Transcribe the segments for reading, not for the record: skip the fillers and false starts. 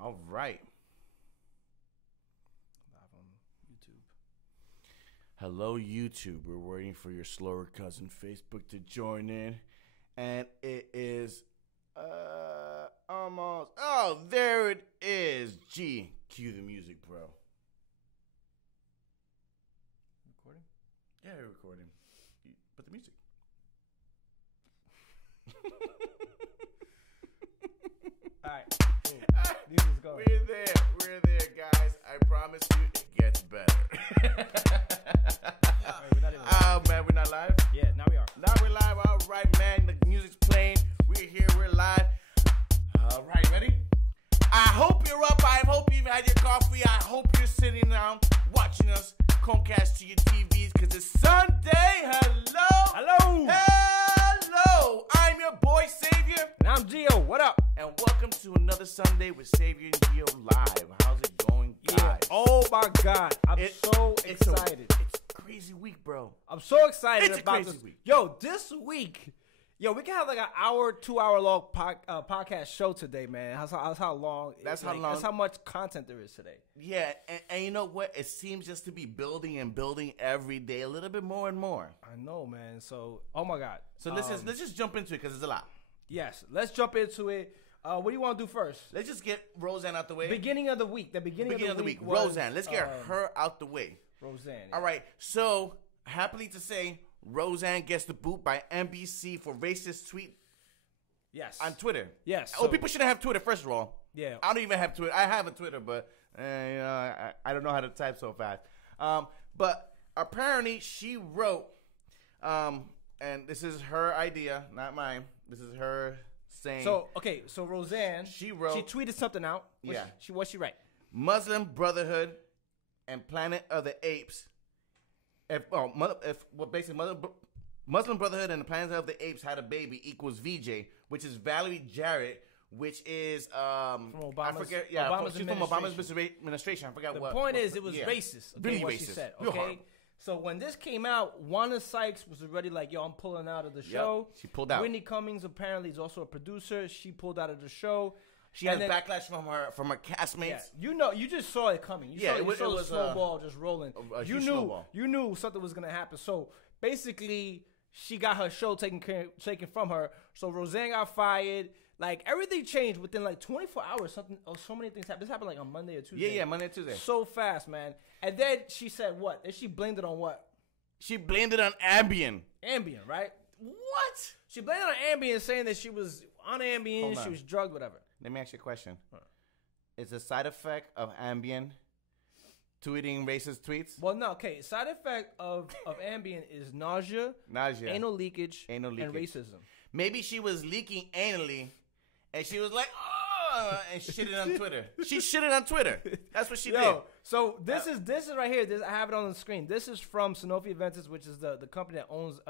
All right. Live on YouTube. Hello, YouTube. We're waiting for your slower cousin Facebook to join in. And it is almost. Oh, there it is. G. Cue the music, bro. Recording? Yeah, we're recording. Put the music. All right. Cool. Music's going. We're there, guys. I promise you, it gets better. Wait, we're not even live. Oh man, we're not live. Yeah, now we are. Now we're live. All right, man. The music's playing. We're here. We're live. All right, ready? I hope you're up. I hope you've had your coffee. I hope you're sitting down watching us Chromecast to your TVs because it's Sunday. Hello. Hello. Hello. I'm your boy Savier. And I'm Gio. What up? And welcome to another Sunday with Savior and Gio live. How's it going, guys? Yeah. Oh my God. I'm so excited. It's a crazy week, bro. I'm so excited It's a about crazy this week. Yo, this week, we can have like an hour, 2 hour long podcast show today, man. That's how long. That's how long. That's how much content there is today. Yeah, and you know what? It seems just to be building and building every day, a little bit more and more. I know, man. So, oh my God. So let's just jump into it because it's a lot. Yes, let's jump into it. What do you want to do first? Let's just get Roseanne out the way. Beginning of the week. The beginning of the week. Was, Roseanne. Let's get her out the way. Roseanne. Yeah. All right. So happily to say, Roseanne gets the boot by NBC for racist tweet. Yes. On Twitter. Yes. Oh, people shouldn't have Twitter, first of all. Yeah. I don't even have Twitter. I have a Twitter, but I don't know how to type so fast. But apparently she wrote, and this is her idea, not mine. This is her saying. So Roseanne, she tweeted something out. What she write? Muslim Brotherhood and Planet of the Apes. Muslim Brotherhood and the Planet of the Apes had a baby equals VJ, which is Valerie Jarrett, which is from Obama's, I forget. Yeah, she's from Obama's administration. I forgot the what. point is, it was racist. Okay, really what racist. She said. Real Okay. horrible. So when this came out, Wanda Sykes was already like, "Yo, I'm pulling out of the show." Yep, she pulled out. Whitney Cummings apparently is also a producer. She pulled out of the show. She has backlash from her castmates. Yeah, you just saw it coming. You saw the snowball just rolling. You knew something was gonna happen. So basically, she got her show taken from her. So Roseanne got fired. Like everything changed within like 24 hours. So many things happened. This happened like on Monday or Tuesday. Yeah, Monday or Tuesday. So fast, man. And then she said what? And she blamed it on what? She blamed it on Ambien. Ambien, right? What? She blamed it on Ambien, saying that she was on Ambien, she was drugged, whatever. Let me ask you a question. Is the side effect of Ambien tweeting racist tweets? Well, no. Okay, side effect of Ambien is nausea, anal leakage, and racism. Maybe she was leaking anally, and she was like, "Oh," and shitted on Twitter. She shitted on Twitter. That's what she did. So this is right here. I have it on the screen. This is from Sanofi Aventis, which is the company that owns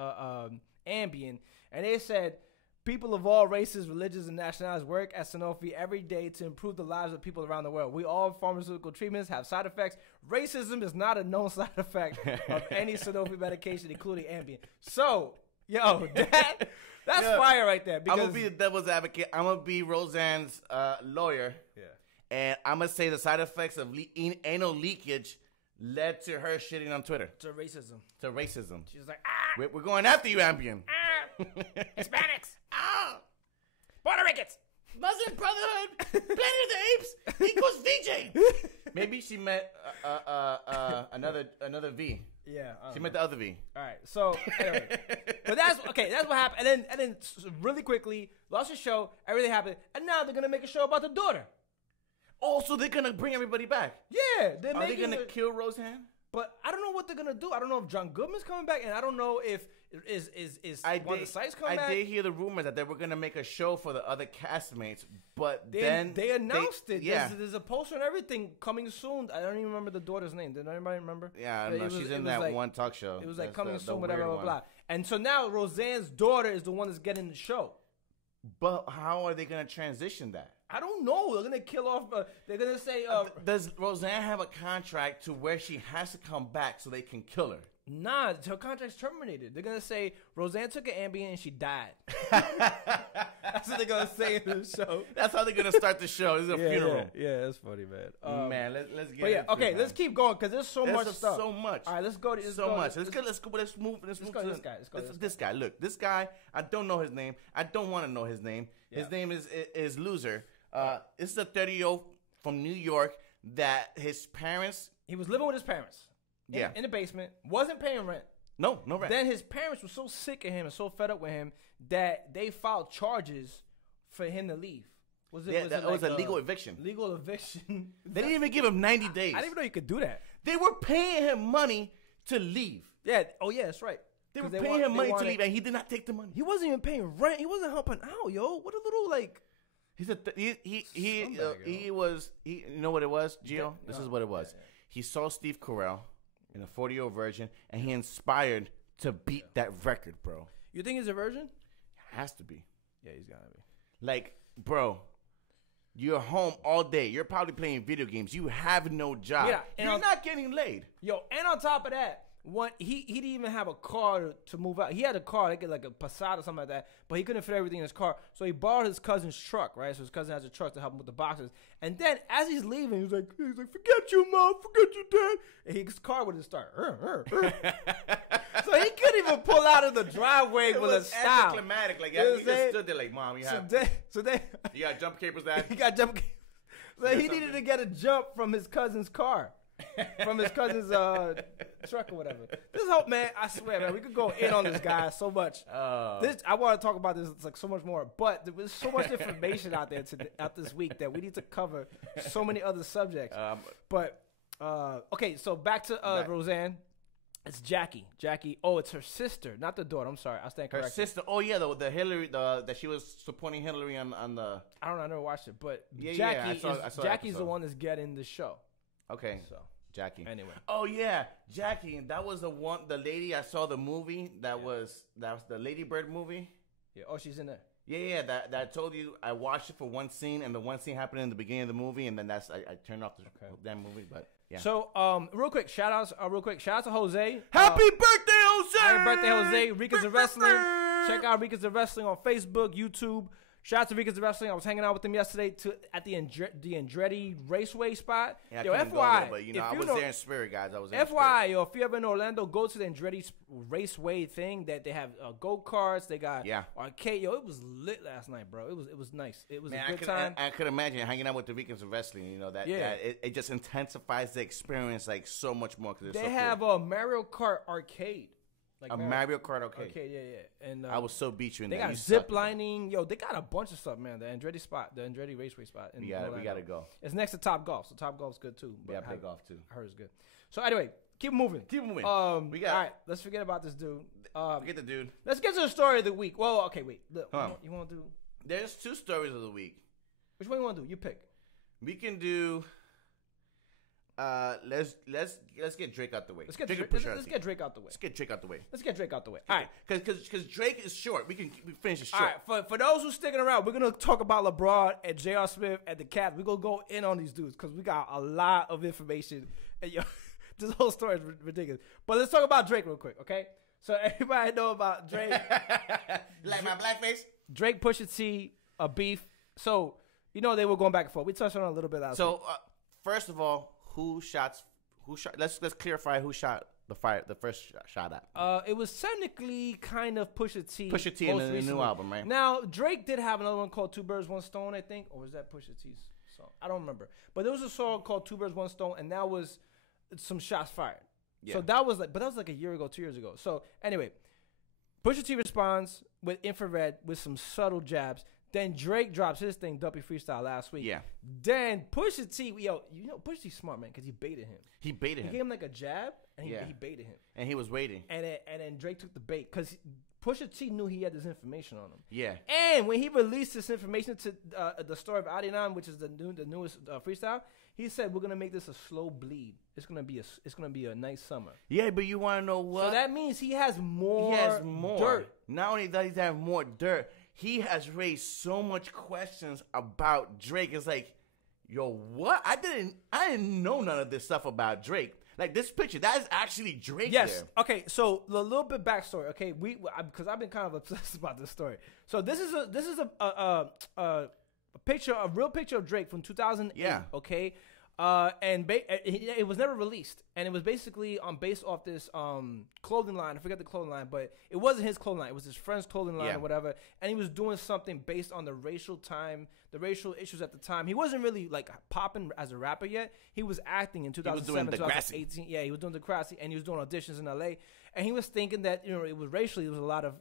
Ambien, and they said, people of all races, religions, and nationalities work at Sanofi every day to improve the lives of people around the world. All pharmaceutical treatments have side effects. Racism is not a known side effect of any Sanofi medication, including Ambien. So, that's fire right there. Because I'm going to be the devil's advocate. I'm going to be Roseanne's lawyer. Yeah. And I'm going to say the side effects of anal leakage led to her shitting on Twitter. To racism. She was like, we're going after you, Ambien. Hispanics. Puerto Ricans. Muslim Brotherhood, Planet of the Apes equals VJ. Maybe she meant another V. Yeah, she meant the other V. All right, so anyway, but that's what happened. And then really quickly, lost the show. Everything happened, and now they're gonna make a show about the daughter. Oh, so they're gonna bring everybody back? Yeah, are they gonna kill Roseanne? But I don't know what they're gonna do. I don't know if John Goodman's coming back, and I don't know if is Wanda Sykes coming back. I did hear the rumors that they were gonna make a show for the other castmates, but then they announced it. Yeah, there's a poster and everything coming soon. I don't even remember the daughter's name. Did anybody remember? Yeah, no, she's in that one talk show. It was like coming soon, whatever, blah, blah, blah. And so now Roseanne's daughter is the one that's getting the show. But how are they gonna transition that? I don't know. They're gonna kill off. They're gonna say. Does Roseanne have a contract to where she has to come back so they can kill her? Nah, her contract's terminated. They're gonna say Roseanne took an Ambien and she died. That's what they're gonna say in the show. That's how they're gonna start the show. This is a funeral. Yeah, that's funny, man. Man, let's get. But yeah, into okay, it, man. let's keep going because there's so much stuff. So much. All right, let's go. Let's go. Let's move. Let's go to this guy. This guy. Look, this guy. I don't know his name. I don't want to know his name. Yeah. His name is Loser. This is a 30-year-old from New York that his parents. He was living with his parents. In the basement. Wasn't paying rent. No rent. Then his parents were so sick of him and so fed up with him that they filed charges for him to leave. Was it a legal eviction. Legal eviction. They didn't even give him 90 days. I didn't even know you could do that. They were paying him money to leave. Yeah. Oh, yeah, that's right. They were paying him money to leave, and he did not take the money. He wasn't even paying rent. He wasn't helping out, yo. What a little, like... He was, you know what it was, Gio? This is what it was. Yeah. He saw Steve Carell in a 40-year-old virgin, and he inspired to beat that record, bro. You think he's a virgin? Has to be. Yeah, he's gotta be. Like, bro, you're home all day. You're probably playing video games. You have no job. Yeah, and you're not getting laid. Yo, and on top of that, he didn't even have a car to move out. He had a car, like a Passat or something like that, but he couldn't fit everything in his car. So he borrowed his cousin's truck, right? So his cousin has a truck to help him with the boxes. And then as he's leaving, he's like, forget you, Mom, forget you, Dad. And his car wouldn't start. So he couldn't even pull out of the driveway with a style. Anticlimactic. Like, he just stood there like, Mom, you have you got jump cables, Dad? He got jump cables. So he needed to get a jump from his cousin's car. From his cousin's truck or whatever. This whole man, I swear, man, we could go in on this guy so much. I want to talk about this like so much more, but there's so much information out there out this week that we need to cover so many other subjects. Okay, so back to Roseanne. It's Jackie. Oh, it's her sister, not the daughter. I'm sorry, I stand corrected. Her sister. Oh yeah, the Hillary, that she was supporting Hillary on the. I don't know. I never watched it, but Jackie's the one that's getting the show. Okay, so Jackie. Anyway. Oh yeah, Jackie, and that was the lady I saw the movie that was the Lady Bird movie. Yeah. Oh, she's in there. Yeah. That I told you I watched it for one scene, and the one scene happened in the beginning of the movie, and then I turned off that movie. But yeah. So real quick, shout out to Jose. Happy birthday, Jose! Happy birthday, Jose! Ricas of Wrestling. Check out Ricas of Wrestling on Facebook, YouTube. Shout out to Ricas of Wrestling. I was hanging out with them yesterday at the Andretti Raceway spot. Yeah, yo, FYI, but I was there in spirit, guys. I was there. FYI, yo, if you're ever in Orlando, go to the Andretti Raceway thing. That they have go-karts. They got arcade. Yo, it was lit last night, bro. It was nice. It was a good time. I could imagine hanging out with the Ricas of Wrestling. You know that it just intensifies the experience like so much more. They have a Mario Kart arcade. Like Mario Kart arcade. Okay, yeah. And I was so beat you in there. They got zip lining. Yo, they got a bunch of stuff, man. The Andretti Raceway spot. We gotta go. It's next to Top Golf, so Top Golf's good too. Yeah, play golf too. I heard it's good. So anyway, keep moving. All right, let's forget about this dude. Forget the dude. Let's get to the story of the week. Well, okay, wait. Look, you want to do? There's two stories of the week. Which one you want to do? You pick. We can do. Let's get Drake out the way. Let's get Drake out the way. All right, because Drake is short. We can finish it short. All right, for those who sticking around, we're gonna talk about LeBron and J.R. Smith and the Cavs. We're gonna go in on these dudes because we got a lot of information. And yo, this whole story is ridiculous. But let's talk about Drake real quick, okay? So everybody know about Drake. Like my blackface? Drake, Pusha T, a beef. So they were going back and forth. We touched on it a little bit last week. First of all. Who shot? Let's clarify who shot the first shot at. It was technically kind of Pusha T. Pusha T in the new album, right? Now Drake did have another one called Two Birds, One Stone, I think, or was that Pusha T's song? I don't remember. But there was a song called Two Birds, One Stone, and that was some shots fired. Yeah. So that was like a year ago, 2 years ago. So anyway, Pusha T responds with Infrared with some subtle jabs. Then Drake drops his thing, Duppy Freestyle, last week. Yeah. Then Pusha T, Pusha T's smart, man, because he baited him. He gave him like a jab, and he baited him. And he was waiting. And then Drake took the bait, because Pusha T knew he had this information on him. Yeah. And when he released this information to the story of Adinan, which is the newest freestyle, he said, "We're gonna make this a slow bleed. It's gonna be a nice summer." Yeah, but you want to know what? So that means he has more. Dirt. Not only does he have more dirt, he has raised so much questions about Drake. It's like, yo, what? I didn't know none of this stuff about Drake. Like this picture, that is actually Drake. Yes. There. Okay. So a little bit backstory. Okay, because I've been kind of obsessed about this story. So this is a picture, a real picture of Drake from 2008. Yeah. Okay. It was never released, and it was basically based off this clothing line. I forget the clothing line, but it wasn't his clothing line. It was his friend's clothing line or whatever. And he was doing something based on the racial issues at the time. He wasn't really like popping as a rapper yet. He was acting in 2007, 2018. Yeah, he was doing Degrassi, and he was doing auditions in LA. And he was thinking that it was racially, there was a lot of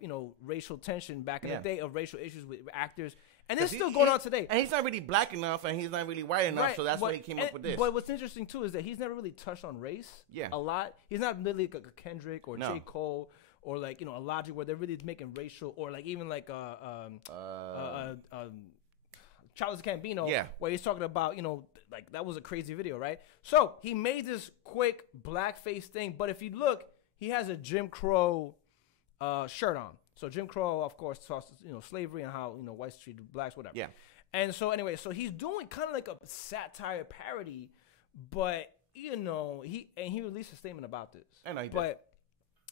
racial tension back in the day of racial issues with actors. And it's still going on today. And he's not really black enough, and he's not really white enough, so that's why he came up with this. But what's interesting, too, is that he's never really touched on race a lot. He's not really like a Kendrick or J. Cole or, like, a Logic where they're really making racial, or, like, even like Childish Gambino where he's talking about, like, that was a crazy video, right? So he made this quick blackface thing, but if you look, he has a Jim Crow shirt on. So Jim Crow, of course, talks slavery and how whites treated blacks, whatever. Yeah. And so anyway, so he's doing kind of like a satire parody, but he released a statement about this. I know he did. But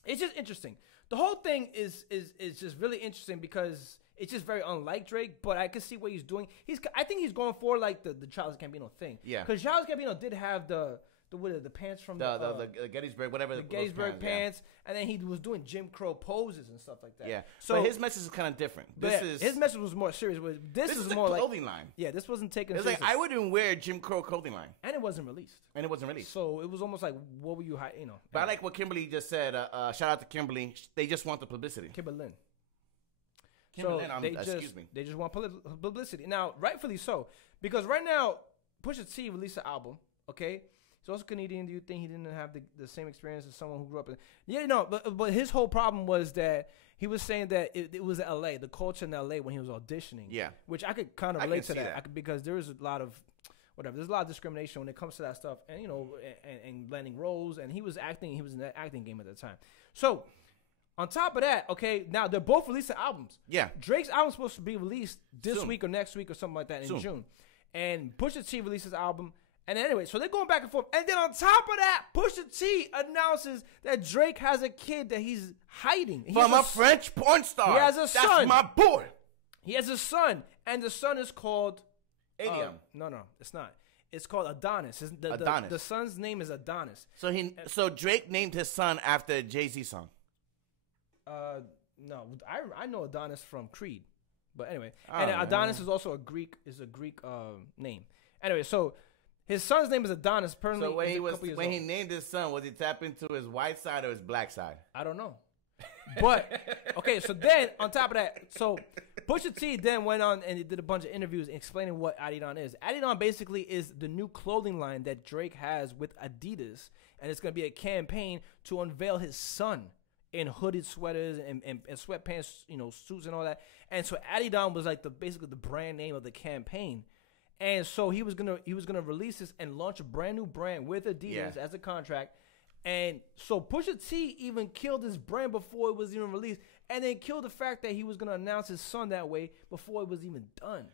it's just interesting. The whole thing is just really interesting because it's just very unlike Drake. But I can see what he's doing. I think he's going for like the Childish Gambino thing. Yeah. Because Childish Gambino did have the pants from the Gettysburg, whatever. The Gettysburg pants, and then he was doing Jim Crow poses and stuff like that. Yeah. So but his message is kind of different. His message was more serious. This is more like clothing line. Yeah, this wasn't taken. It's like I wouldn't wear Jim Crow clothing line, and it wasn't released. So it was almost like, what were you? But I like what Kimberly just said. Shout out to Kimberly. They just want the publicity. Kimberlyn. Excuse me. They just want publicity. Now, rightfully so, because right now Pusha T released an album. Okay. He's also Canadian. Do you think he didn't have the same experience as someone who grew up in? Yeah, no, but his whole problem was that he was saying that it was L.A., the culture in L.A. when he was auditioning. Yeah. Which I could kind of relate to that. Because there is a lot of, there's a lot of discrimination when it comes to that stuff. And, and blending roles. And he was in that acting game at the time. So, on top of that, okay, now they're both releasing albums. Yeah. Drake's album's supposed to be released this week or next week or something like that in June. And Pusha T releases his album. And anyway, so they're going back and forth. And then on top of that, Pusha T announces that Drake has a kid that he's hiding. From a French porn star. He has a son. That's my boy. He has a son. And the son is called... Adium. No, it's not. It's called Adonis. Adonis. The son's name is Adonis. So Drake named his son after a Jay-Z song. No. I know Adonis from Creed. But anyway. And Adonis is also a Greek name. Anyway, so... His son's name is Adonis. So when he named his son, was he tap into his white side or his black side? I don't know. But okay, so then on top of that, so Pusha T then went on and he did a bunch of interviews explaining what Adidon is. Adidon basically is the new clothing line that Drake has with Adidas, and it's gonna be a campaign to unveil his son in hooded sweaters and sweatpants, suits and all that. And so Adidon was like basically the brand name of the campaign. And so he was gonna release this and launch a brand new brand with Adidas as a contract. And so Pusha T even killed his brand before it was even released, and then killed the fact that he was gonna announce his son that way before it was even done.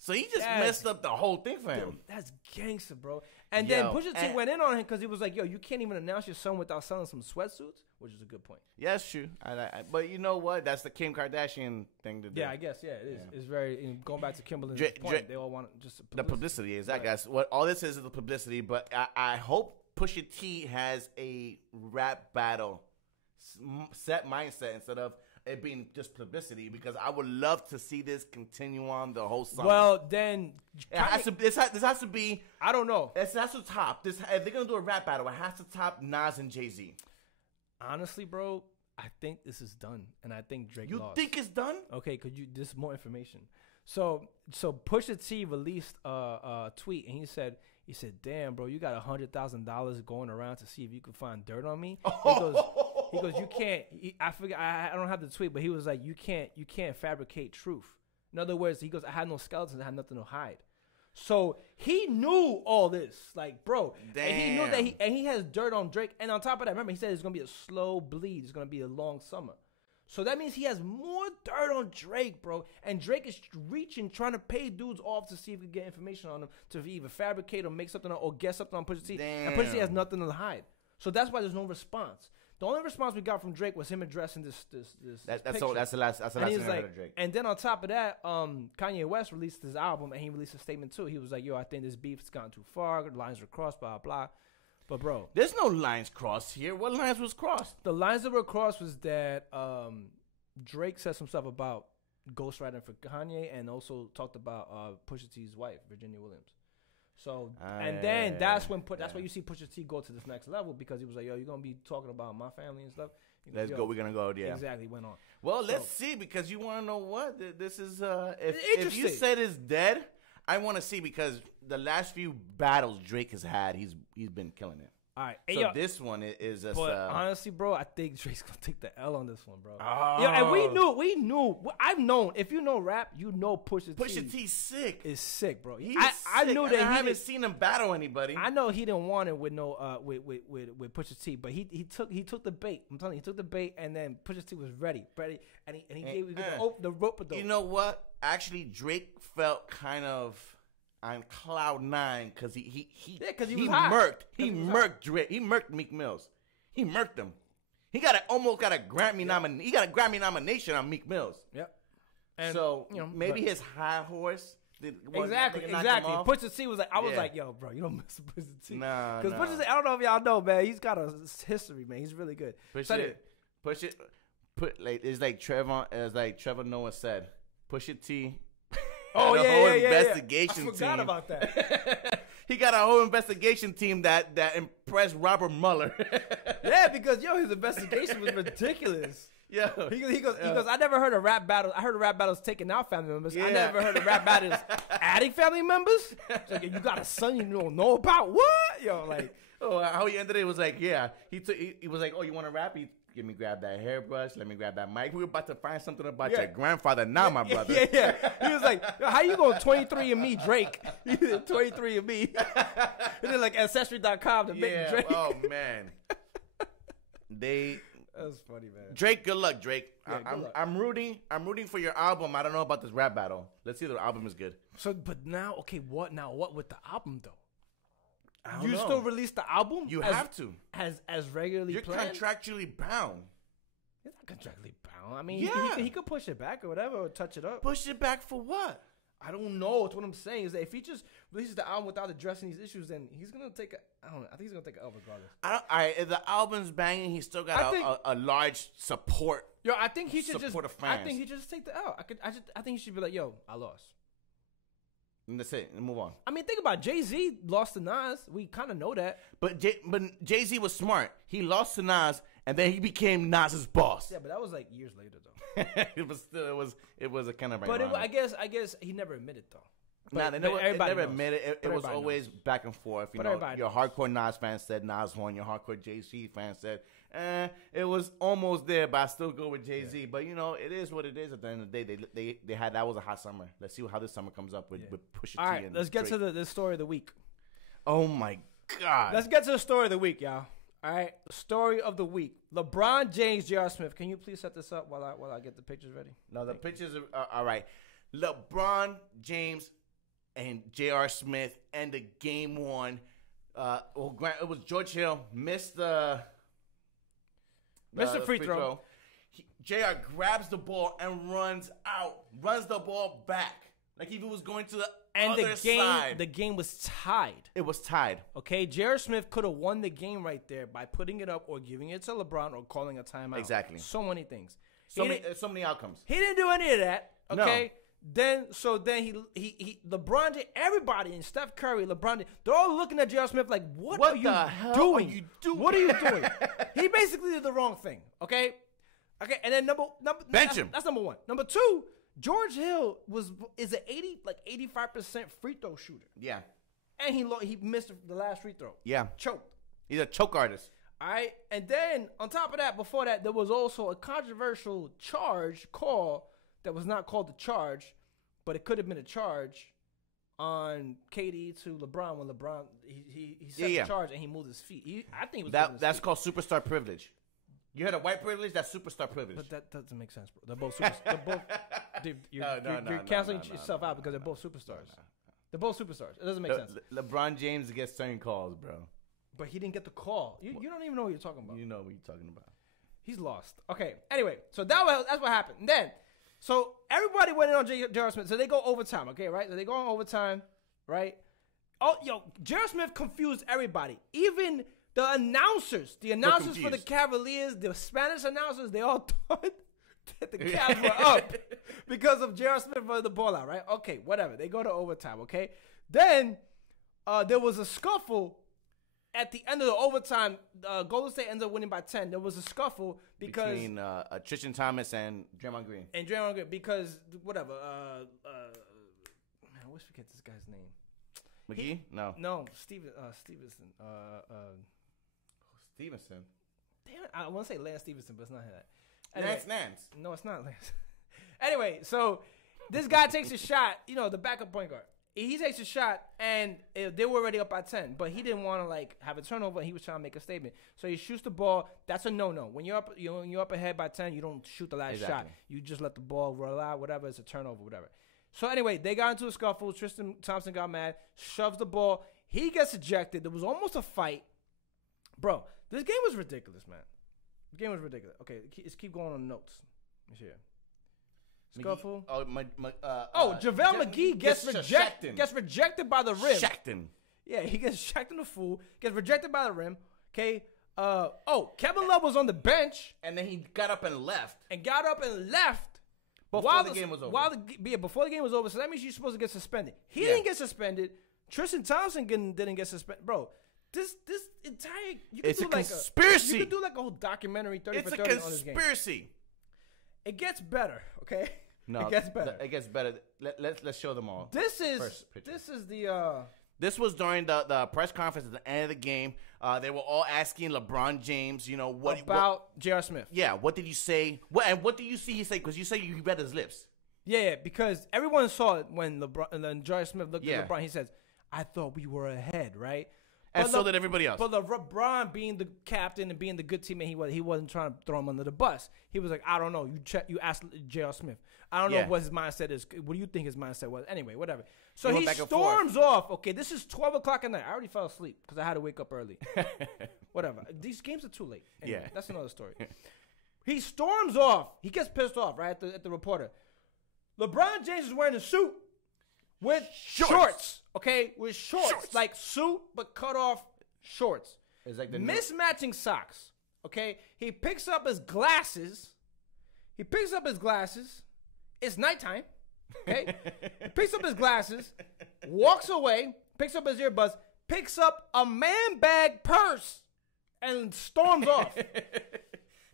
So he just messed up the whole thing for him. That's gangster, bro. And then Pusha T went in on him because he was like, yo, you can't even announce your son without selling some sweatsuits, which is a good point. Yeah, that's true. But you know what? That's the Kim Kardashian thing to do. Yeah, I guess, it is. It's very, going back to Kimberly's point, they all want just publicity. The publicity is, I guess. What all this is the publicity, but I hope Pusha T has a rap battle set mindset instead of it being just publicity, because I would love to see this continue on the whole summer. Well, then this has to be. I don't know. It has to top this. If they're gonna do a rap battle, it has to top Nas and Jay-Z. Honestly, bro, I think this is done, and I think Drake lost. You think it's done? Okay, this is more information. So Pusha T released a tweet, and he said, "Damn, bro, you got $100,000 going around to see if you can find dirt on me." He goes, you can't. I forget. I don't have the tweet, but he was like, you can't fabricate truth. In other words, he goes, I had no skeletons, I had nothing to hide. So he knew all this, like, bro. Damn. And he knew that he has dirt on Drake. And on top of that, remember, he said it's gonna be a slow bleed. It's gonna be a long summer. So that means he has more dirt on Drake, bro. And Drake is trying to pay dudes off to see if he can get information on him to either fabricate or make something or guess something on Pusha T. Damn. And Pusha T has nothing to hide. So that's why there's no response. The only response we got from Drake was him addressing this That's all. That's the last. That's the last thing I heard of Drake. And then on top of that, Kanye West released his album and he released a statement too. He was like, "Yo, I think this beef's gone too far. The lines were crossed. Blah blah." But bro, there's no lines crossed here. What lines was crossed? The lines that were crossed was that Drake said some stuff about ghostwriting for Kanye and also talked about Pusha T's wife, Virginia Williams. So and then that's when that's why you see Pusha T go to this next level because he was like, "Yo, you're gonna be talking about my family and stuff." Let's go. We're gonna go. Yeah, exactly. Went on. Well, let's see because you want to know what this is. If you said it's dead, I want to see because the last few battles Drake has had, he's been killing it. All right. So hey, this one is just. But honestly, bro, I think Drake's gonna take the L on this one, bro. Oh. Yeah, and we knew. I've known. If you know rap, you know Pusha T. Pusha T's sick. Is sick, bro. I knew that. I haven't seen him battle anybody. I know he didn't want it with no with Pusha T, but he took the bait. I'm telling you, he took the bait, and then Pusha T was ready, and he gave the rope. You know what? Actually, Drake felt kind of on cloud 9 because he murked Drake. He murked Meek Mills. He murked him. He almost got a Grammy nomination. He got a Grammy nomination on Meek Mills. Yep. And so maybe his high horse. Exactly. Pusha T was like, I was like, yo, bro, you don't mess with Pusha T. Nah. Because Pusha T, I don't know if y'all know, man. He's got a history, man. He's really good. It's like Trevor Noah said. Pusha T. Oh yeah, investigation I forgot about that. He got a whole investigation team that impressed Robert Mueller. Yeah, because his investigation was ridiculous. Yeah, he goes. I never heard of rap battles. I heard of rap battles taking out family members. Yeah. I never heard of rap battles adding family members. It's like, you got a son you don't know about? What? How he ended it was like, yeah. He was like, oh, you want to rap? Let me grab that hairbrush. Let me grab that mic. We were about to find something about your grandfather now, my brother. Yeah. He was like, how you going 23andMe Drake? 23andMe. And then like Ancestry.com to make Drake. Oh, man. That was funny, man. Drake, good luck, Drake. Yeah, good luck. I'm rooting for your album. I don't know about this rap battle. Let's see if the album is good. So, but now, okay, what with the album, though? You still release the album? You have to. As regularly You're planned? contractually bound. He's not contractually bound. I mean, he could push it back or whatever, or touch it up. Push it back for what? I don't know. It's what I'm saying is that if he just releases the album without addressing these issues, then he's gonna take I think he's gonna take an L regardless. If the album's banging, he's still got a large support. Yo, I think he should support of fans. I think he should just take the L. I think he should be like, yo, I lost. And that's it. And move on. I mean, think about it. Jay-Z lost to Nas. We kind of know that. But Jay-Z was smart. He lost to Nas, and then he became Nas's boss. Yeah, but that was like years later, though. it was a kind of. But I guess he never admitted though. Nah, they never admitted it. It was always back and forth. You know, your hardcore Nas fans said Nas won. Your hardcore Jay-Z fans said, it was almost there, but I still go with Jay-Z. Yeah. But it is what it is. At the end of the day, they had that was a hot summer. Let's see how this summer comes up with Pusha T. All right, let's get to the story of the week. Oh my God! Let's get to the story of the week, y'all. All right, story of the week: LeBron James, J.R. Smith. Can you please set this up while I get the pictures ready? No, the pictures are all right. LeBron James and J.R. Smith ended game one. It was George Hill missed the free throw. J.R. grabs the ball and runs the ball back like if it was going to the other side. The game was tied. It was tied. Okay, J.R. Smith could have won the game right there by putting it up or giving it to LeBron or calling a timeout. Exactly. So many things. So many outcomes. He didn't do any of that. Okay. No. Then he LeBron James, everybody, and Steph Curry, LeBron James, they're all looking at J.R. Smith like, what are you doing? What are you doing? He basically did the wrong thing. Okay, and then bench him. That's number one. Number two, George Hill is an 85% free throw shooter. Yeah, and he missed the last free throw. Yeah, choked. He's a choke artist. All right, and then on top of that, before that, there was also a controversial call that was not called a charge, but it could have been a charge on KD to LeBron when LeBron he set the charge and he moved his feet. I think it was that's called superstar privilege. You heard of white privilege? That's superstar privilege. But that doesn't make sense, bro. They're both you're canceling yourself out because they're both superstars. They're both superstars. It doesn't make sense. LeBron James gets certain calls, bro. But he didn't get the call. You don't even know what you're talking about. You know what you're talking about. He's lost. Okay. Anyway, so that's what happened. And then, so everybody went in on J.R. Smith. So they go overtime, okay, right? So they go on overtime, right? Oh, J.R. Smith confused everybody. Even the announcers for the Cavaliers, the Spanish announcers, they all thought that the Cavs were up because of J.R. Smith for the ball out, right? Okay, whatever. They go to overtime, okay? Then there was a scuffle at the end of the overtime. Golden State ends up winning by 10. There was a scuffle between Tristan Thompson and Draymond Green. Because whatever. Man, I always forget this guy's name. McGee? No, Stevenson. Stevenson. Damn it, I want to say Lance Stevenson, but it's not that. Anyway, Nance. No, it's not Lance. Anyway, so this guy takes a shot. The backup point guard. He takes a shot, and they were already up by 10, but he didn't want to have a turnover. And he was trying to make a statement, so he shoots the ball. That's a no-no. When you're up ahead by 10, you don't shoot the last shot. You just let the ball roll out. Whatever, it's a turnover. Whatever. So anyway, they got into a scuffle. Tristan Thompson got mad, shoves the ball. He gets ejected. There was almost a fight, bro. This game was ridiculous, man. The game was ridiculous. Okay, let's keep going on the notes. Let's hear. Scuffle. JaVale McGee gets rejected. Gets rejected by the rim. Shackton. Yeah, he gets shacked in the fool. Gets rejected by the rim. Okay. Kevin Love was on the bench, and then he got up and left. Before the game was over. Before the game was over, so that means you're supposed to get suspended. He didn't get suspended. Tristan Thompson didn't get suspended. Bro, this entire... It's a conspiracy. You could do a whole documentary 30 for 30 on this game. It's a conspiracy. It gets better, okay? No, it gets better. It gets better. Let's show them all. This was during the press conference at the end of the game. They were all asking LeBron James, what about J.R. Smith. Yeah, what did you say? What did you see he say? Because you say you read his lips. Yeah, because everyone saw it when J.R. Smith looked at LeBron. He says, "I thought we were ahead, right?" And so did everybody else. But LeBron, being the captain and being the good teammate, he wasn't trying to throw him under the bus. He was like, "I don't know. You asked J.R. Smith. I don't know what his mindset is. What do you think his mindset was? Anyway, whatever." So he storms off. Okay, this is 12 o'clock at night. I already fell asleep because I had to wake up early. Whatever. These games are too late. Anyway, that's another story. He storms off. He gets pissed off, right, at the reporter. LeBron James is wearing a suit with shorts. Okay, with shorts. Like suit, but cut off shorts. It's like the mismatching socks. Okay, he picks up his glasses. It's nighttime. Okay, he picks up his glasses, walks away, picks up his earbuds, picks up a man bag purse, and storms off.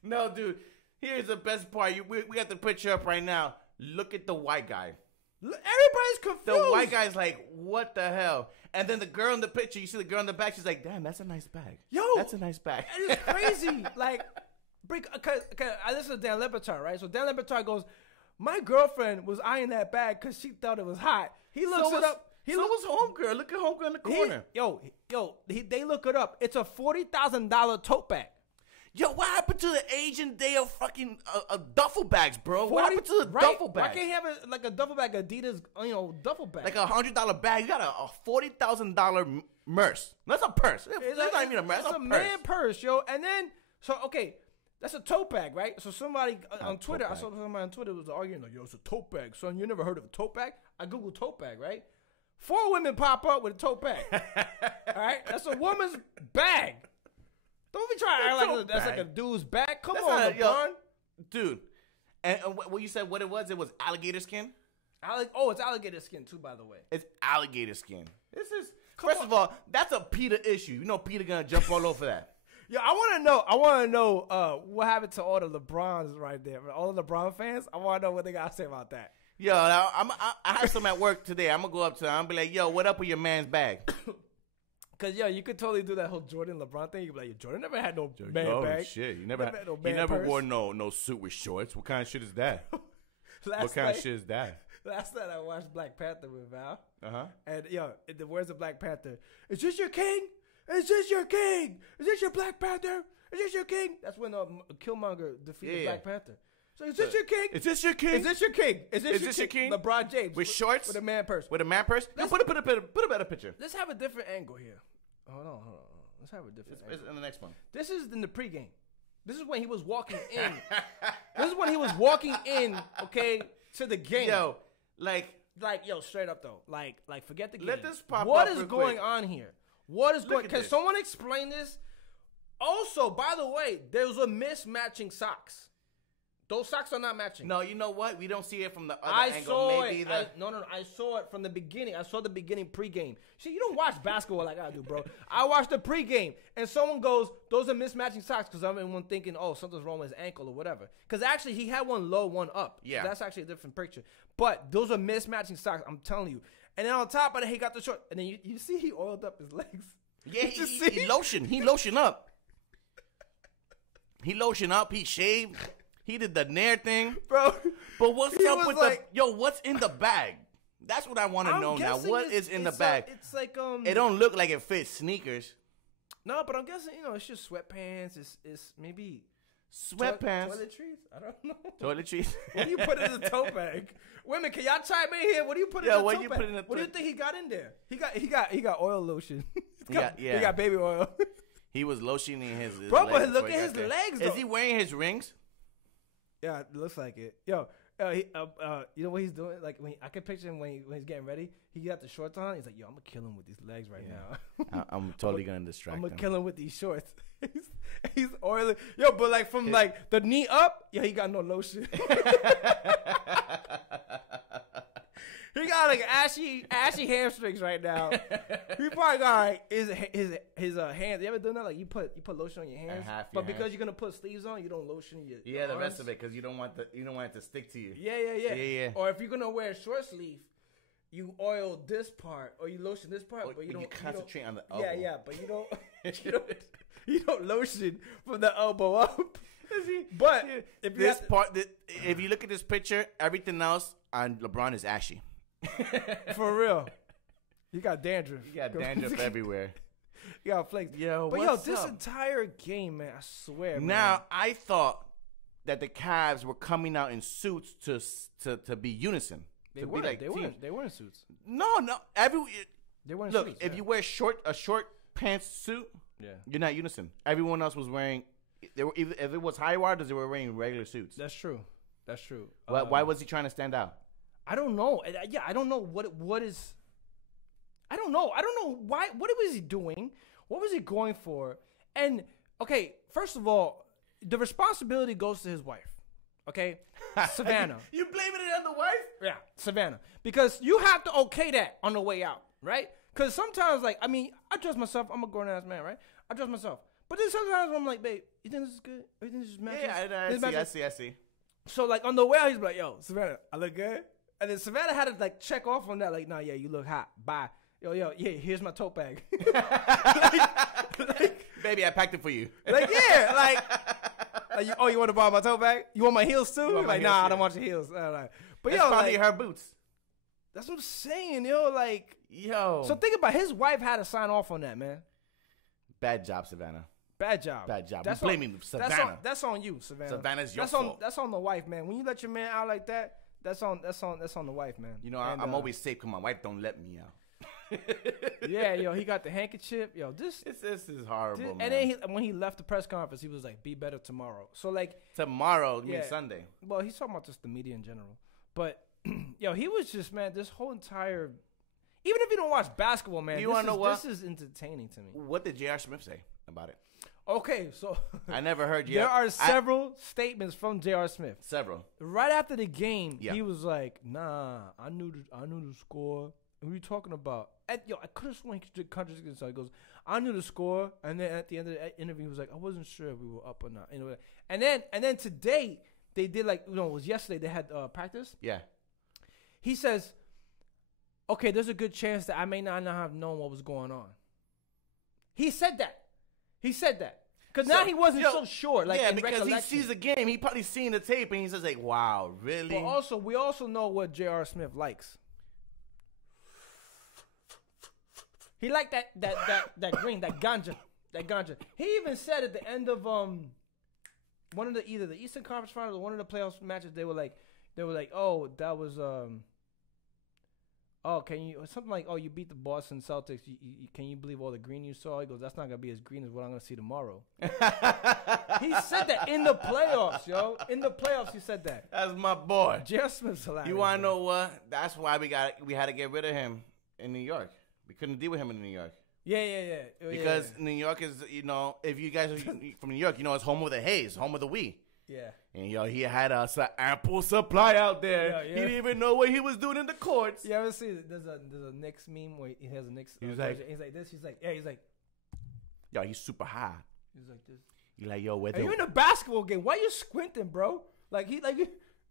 No, dude. Here's the best part. We got the picture up right now. Look at the white guy. Everybody's confused. The white guy's like, what the hell? And then the girl in the picture, you see the girl in the back, she's like, damn, that's a nice bag. Yo. That's a nice bag. It's crazy. I listen to Dan Le Batard, right? So Dan Le Batard goes, my girlfriend was eyeing that bag because she thought it was hot. He looks it up. So was homegirl. Look at homegirl in the corner. They look it up. It's a $40,000 tote bag. Yo, what happened to the Asian day of fucking duffel bags, bro? What happened to the duffel bag? Why can't he have a duffel bag, Adidas, duffel bag? Like $100 bag. You got a $40,000 purse. That's a purse. That's not even a purse. It's a man purse, yo. And then, that's a tote bag, right? So somebody on Twitter, I saw somebody on Twitter was arguing like, yo, it's a tote bag, son. You never heard of a tote bag? I Googled tote bag, right? 4 women pop up with a tote bag. All right? That's a woman's bag. Don't be trying to act like that's like a dude's bag. Come on, LeBron. Dude. And what you said, what it was alligator skin? It's alligator skin too, by the way. It's alligator skin. First of all, that's a Peter issue. You know Peter gonna jump all over that. Yeah, I want to know what happened to all the LeBrons right there. All the LeBron fans, I want to know what they got to say about that. Yo, I have some at work today. I'm going to go up to them. I'm going to be like, yo, what up with your man's bag? Because, you could totally do that whole Jordan LeBron thing. You'd be like, Jordan never had no man bag. Shit. He never wore no suit with shorts. What kind of shit is that? What kind of shit is that? Last night I watched Black Panther with Val. Uh-huh. And, the words of Black Panther, is this your king? Is this your king? Is this your Black Panther? Is this your king? That's when Killmonger defeated Black Panther. So is this your king? Is this your king? Is this your king? Is this your king? LeBron James with shorts, with a man purse. With a man purse. Put a better picture. Let's have a different angle here. Hold on. Let's have a different. It's in the next one. This is in the pregame. This is when he was walking in. This is when he was walking in. Okay, to the game. Yo, like yo, straight up though. Like forget the game. Let this pop What up is real going quick. on here? What is going? at Can this. someone explain this? Also, by the way, there's a mismatching socks. Those socks are not matching. No, you know what? We don't see it from the other I angle. saw Maybe it. No. I saw it from the beginning. I saw the beginning pregame. See, you don't watch basketball like I do, bro. I watched the pregame, and someone goes, "Those are mismatching socks," because I'm one thinking, "Oh, something's wrong with his ankle or whatever." Because actually, he had one low, one up. Yeah, that's actually a different picture. But those are mismatching socks. I'm telling you. And then on top of it, he got the short. And then you see he oiled up his legs. Yeah, he he lotion. He lotion up. He lotion up. He shaved. He did the Nair thing, Bro. But what's He up was with like- what's in the bag? That's what I want to I'm know now. guessing What it's- is in the it's bag? It's like It don't look like it fits sneakers. No, but I'm guessing it's just sweatpants. It's maybe Sweatpants. toiletries. I don't know. Toiletries. What do you put in the tote bag? Women, can y'all chime in here? What do you put in Yeah, the what tote you bag? put in the What do you think he got in there? He got oil lotion. He Yeah. got baby oil. He was lotioning his Bro, but legs look before at he his got there. legs, Is though. he wearing his rings? Yeah, it looks like it. You know what he's doing? Like I can picture him when he's getting ready. He got the shorts on. He's like, "Yo, I'm gonna kill him with these legs right now. I'm totally gonna distract I'm gonna him. kill him with these shorts." he's oily. Yo, but like from like the knee up, he got no lotion. He got like ashy hamstrings right now. He probably got like his hands. You ever done that? Like you put lotion on your hands, half your but because hands. you're gonna put sleeves on, you don't lotion your Yeah, the arms. rest of it because you don't want it to stick to you. Yeah. Yeah. Or if you're gonna wear a short sleeve, you oil this part or you lotion this part, Or but you you don't concentrate on the elbow. Yeah, but you don't lotion from the elbow up. But if you if you look at this picture, everything else on LeBron is ashy. for real, you got dandruff. You got dandruff everywhere. You got flakes. Yo, But what's this up? entire game, man, I swear. Now I thought that the Cavs were coming out in suits to be unison. they weren't. They weren't in suits. No. They weren't. Look, suits, if yeah. you wear a short pants suit, you're not unison. Everyone else was wearing. They were if it was high waters, they were wearing regular suits. That's true. Why was he trying to stand out? I don't know. Yeah, I don't know what is. I don't know why. What was he doing? What was he going for? And okay, first of all, the responsibility goes to his wife. Okay, Savannah. You blaming it on the wife? Yeah, Savannah. Because you have to okay that on the way out, right? Because sometimes, like, I mean, I trust myself. I'm a grown ass man, right? I trust myself. But then sometimes I'm like, babe, you think this is good? You think this is matches? Yeah, I see. So like on the way out, he's like, yo, Savannah, I look good. And then Savannah had to like check off on that, like, nah, yeah, you look hot. Bye. Yo, yeah, here's my tote bag. Baby, I packed it for you. Like, yeah, you want to borrow my tote bag? You want my heels too? want my Like, heels, nah, I yeah. don't want your heels. But That's yo, probably like, her boots. that's what I'm saying, yo. Like, Yo. so think about his wife had to sign off on that, man. Bad job, Savannah. Bad job. That's We're blaming Savannah. That's on you, Savannah. Savannah's your that's fault. That's on the wife, man. When you let your man out like that, that's on the wife, man. You know, And, I'm always safe because my wife don't let me out. Yeah, yo, he got the handkerchief. Yo, this is horrible, man. and then when he left the press conference, he was like, "Be better tomorrow." So like Tomorrow, Yeah. Sunday. well, he's talking about just the media in general. But yo, he was just, man, this whole entire, even if you don't watch basketball, man, You wanna know what? This is entertaining to me. What did J.R. Smith say about it? Okay, so I never heard there are several statements from J.R. Smith. Several. Right after the game, Yeah. he was like, "Nah, I knew the score. What are you talking about?" I could have sworn he contradicted himself. He goes, "I knew the score," and then at the end of the interview, he was like, "I wasn't sure if we were up or not." You know, and then today they did it was yesterday they had practice. Yeah. He says, "Okay, there's a good chance that I may not have known what was going on." He said that. Because now he wasn't so sure. Like, yeah, in because he recollection. sees the game. He probably seen the tape and he's just like, "Wow, really?" But we also know what J.R. Smith likes. He liked that green, that ganja. He even said at the end of one of the either the Eastern Conference Finals or one of the playoff matches, they were like, oh, that was "Oh, can you something like, oh, you beat the Boston Celtics? Can you believe all the green you saw?" He goes, "That's not gonna be as green as what I'm gonna see tomorrow." He said that in the playoffs, yo. In the playoffs, he said that. That's my boy. J.R. Smith's hilarious. You want to know what? That's why we had to get rid of him in New York. We couldn't deal with him in New York. Yeah. Because New York is, if you guys are from New York, it's home of the Hayes, home of the we. Yeah. And, he had an ample supply out there. Yeah. He didn't even know what he was doing in the courts. You ever see, there's a Knicks meme where he has a Knicks. He's like this. He's like, yo, he's super high. He's like this. You're like, yo, Are you in a basketball game? Why are you squinting, bro?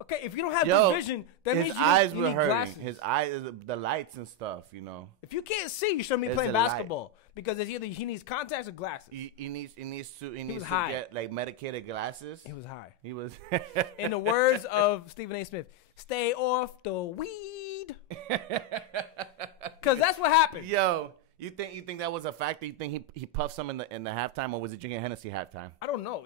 Okay, if you don't have good vision, that means eyes you were need hurting. glasses. His eyes, the lights and stuff, If you can't see, you shouldn't be It's playing the light. basketball because it's either he needs contacts or glasses. He needs to high. get like medicated glasses. He was high. He was. In the words of Stephen A. Smith, "Stay off the weed," because that's what happened. Yo, you think that was a factor? You think he puffed some in the halftime, or was he drinking Hennessy halftime? I don't know.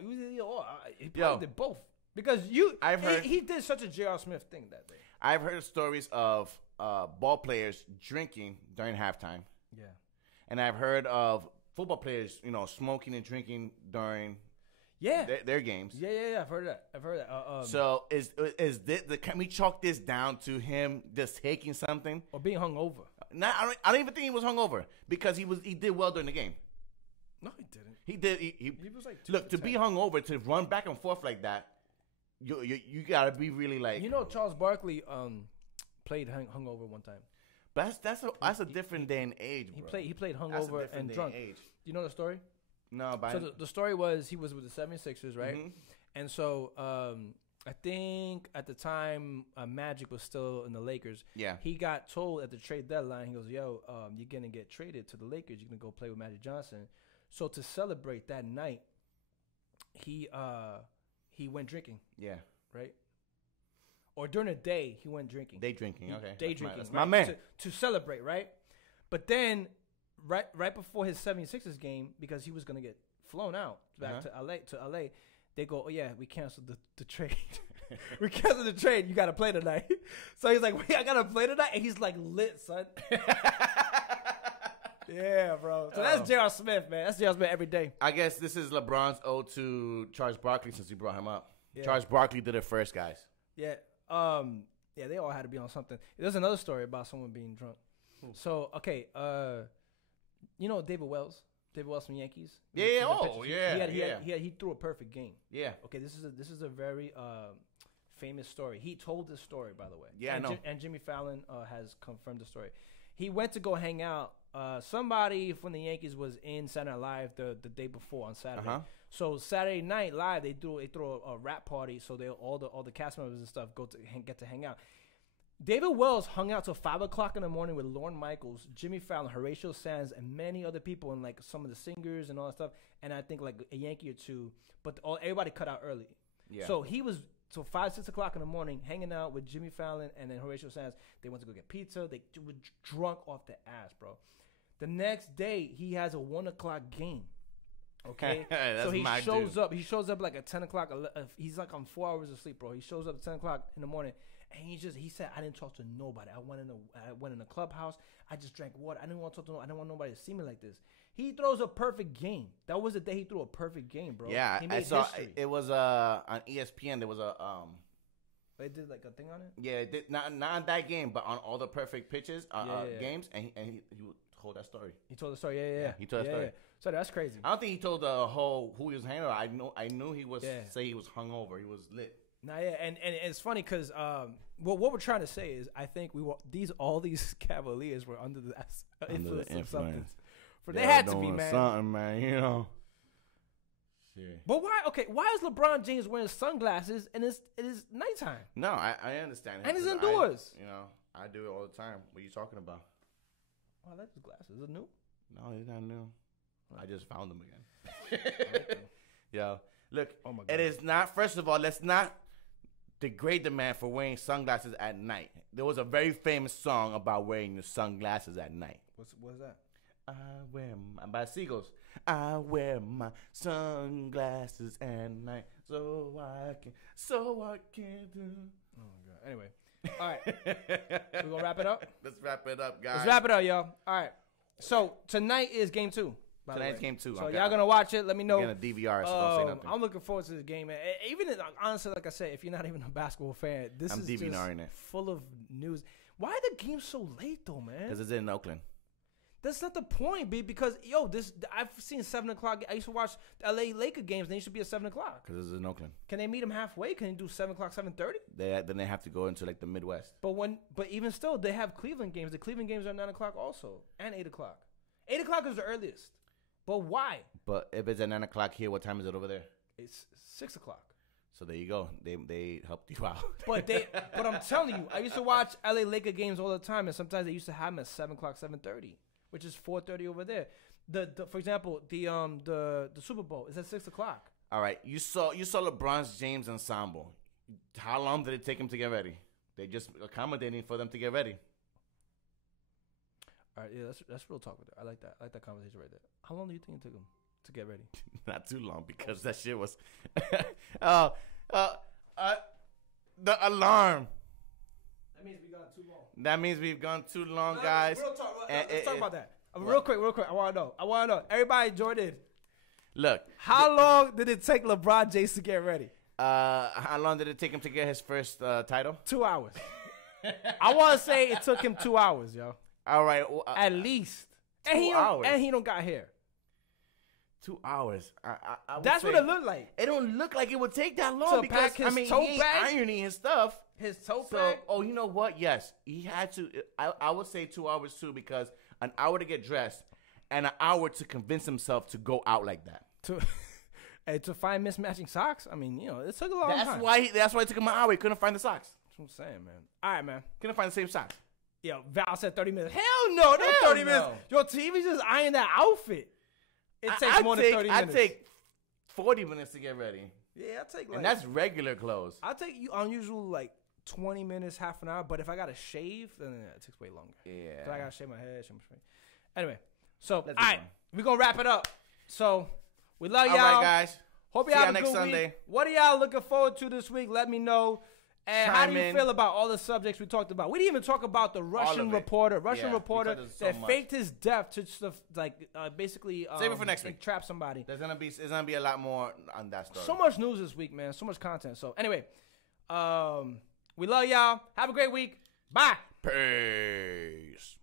He probably did both because he did such a J.R. Smith thing that day. I've heard stories of ball players drinking during halftime. Yeah. And I've heard of football players, smoking and drinking during their games. Yeah. I've heard that. So is this, can we chalk this down to him just taking something or being hungover? No, I don't even think he was hungover because he did well during the game. No, he didn't. He did. He was like look to be hungover, to run back and forth like that. You gotta be really like. Charles Barkley played hungover one time. But that's a different day and age, bro. He played hungover and drunk. You know the story? No, but so the story was he was with the 76ers, right? Mm-hmm. And so I think at the time Magic was still in the Lakers. Yeah. He got told at the trade deadline, he goes, "Yo, you're gonna get traded to the Lakers. You're gonna go play with Magic Johnson." So to celebrate that night, he went drinking. Yeah. Right. Or during the day, he went drinking. Day drinking, okay. Day drinking. That's my man. To celebrate, right? But then, right before his 76ers game, because he was going to get flown out back to LA, they go, "Oh, yeah, we canceled the trade. We canceled the trade. You got to play tonight." So he's like, "Wait, I got to play tonight?" And he's like lit, son. Yeah, bro. So that's J.R. Smith, man. That's J.R. Smith every day. I guess this is LeBron's ode to Charles Barkley since you brought him up. Yeah. Charles Barkley did it first, guys. Yeah. Yeah, they all had to be on something. There's another story about someone being drunk. So, okay, David Wells? David Wells from Yankees? He threw a perfect game. Yeah. Okay, this is a very famous story. He told this story, by the way. Yeah, I know. And Jimmy Fallon has confirmed the story. He went to go hang out. Somebody from the Yankees was in Saturday Night Live the day before on Saturday. So Saturday Night Live, they threw a rap party. So all the cast members and stuff get to hang out. David Wells hung out till 5 o'clock in the morning with Lorne Michaels, Jimmy Fallon, Horatio Sands, and many other people, and like some of the singers and all that stuff. And I think like a Yankee or two, but everybody cut out early. Yeah. So he was till 5, 6 o'clock in the morning hanging out with Jimmy Fallon and then Horatio Sands. They went to go get pizza. They were drunk off the ass, bro. The next day he has a 1 o'clock game. Okay, so he shows up. He shows up like at 10 o'clock. He's like on 4 hours of sleep, bro. He shows up at 10 o'clock in the morning. And he said, "I didn't talk to nobody. I went in the clubhouse. I just drank water. I didn't want to talk to nobody. I didn't want nobody to see me like this." He throws a perfect game. That was the day he threw a perfect game, bro. Yeah, he made I saw history. it was on ESPN. There was a They did like a thing on it. Yeah, it did, not on that game, but on all the perfect pitches games, and he told that story. He told the story. Yeah. He told that story. Yeah. So that's crazy. I don't think he told the whole who he was hanging out. I knew he was say he was hungover. He was lit. Nah, yeah, and it's funny because what we're trying to say is I think all these Cavaliers were under the influence of something. They had to be, man. Something, man. Shit. But why? Okay, why is LeBron James wearing sunglasses and it is nighttime? No, I understand. And he's indoors. I do it all the time. What are you talking about? Oh, I like his glasses. Is it new? No, he's not new. I just found them again. Okay. Yo, look, oh my God. It is not. First of all, let's not degrade the man for wearing sunglasses at night. There was a very famous song about wearing the sunglasses at night. What's that? By Seagulls. I wear my sunglasses at night so I can do. Oh my God. Anyway, All right. We're going to wrap it up? Let's wrap it up, guys. Let's wrap it up, y'all. All right. So, tonight is game 2. Tonight's game 2. So, okay. y'all going to watch it. Let me know. I'm going to DVR, so don't say nothing. I'm looking forward to this game, man. Even, honestly, like I said, if you're not even a basketball fan, this is just it. full of news. Why are the games so late, though, man? Because it's in Oakland. That's not the point, B. Because, I've seen 7 o'clock. I used to watch the LA Laker games. And they used to be at 7 o'clock. Because it's in Oakland. Can they meet them halfway? Can they do 7 o'clock, 7:30? Then they have to go into, like, the Midwest. But even still, they have Cleveland games. The Cleveland games are 9 o'clock also. And 8 o'clock. 8 o'clock is the earliest. But why? But if it's at 9 o'clock here, what time is it over there? It's 6 o'clock. So there you go. They helped you out. But I'm telling you, I used to watch LA Laker games all the time, and sometimes they used to have them at 7 o'clock, 7:30, which is 4:30 over there. For example, the Super Bowl is at 6 o'clock. All right, you saw LeBron James ensemble. How long did it take him to get ready? They just accommodating for them to get ready. All right, yeah, that's real talk with it. I like that. I like that conversation right there. How long do you think it took him to get ready? Not too long, because that shit was the alarm. That means we gone too long. That means we've gone too long, guys. Real talk. Let's talk about that. Real quick. I want to know. Everybody, Jordan. Look. How long did it take LeBron James to get ready? How long did it take him to get his first title? 2 hours. I want to say it took him 2 hours, yo. All right. At least. 2 hours. And he don't got hair. 2 hours. That's what it looked like. It don't look like it would take that long, because pack his he tote ain't bag? ironing his stuff. His tote So, bag? you know what? Yes, he had to. I would say 2 hours too, because an hour to get dressed and an hour to convince himself to go out like that. To find mismatching socks? I mean, it took a long time. That's why it took him an hour. He couldn't find the socks. That's what I'm saying, man. All right, man. Couldn't find the same socks. Yo, Val said 30 minutes. Hell no, not 30 minutes. Your TV just iron that outfit. It takes more than 30 minutes. I take 40 minutes to get ready. Yeah, I take and that's regular clothes. I take unusual like 20 minutes, half an hour. But if I got to shave, then it takes way longer. Yeah. So I got to shave my head, shave my face. Anyway, so, all right, we're going to wrap it up. So, we love y'all. All right, guys. Hope y'all have a good Sunday. Week. What are y'all looking forward to this week? Let me know. And how do you feel about all the subjects we talked about? We didn't even talk about the Russian reporter. That faked his death to stuff basically save it for next week. Trap somebody. There's gonna be a lot more on that story. So much news this week, man. So much content. So anyway, we love y'all. Have a great week. Bye. Peace.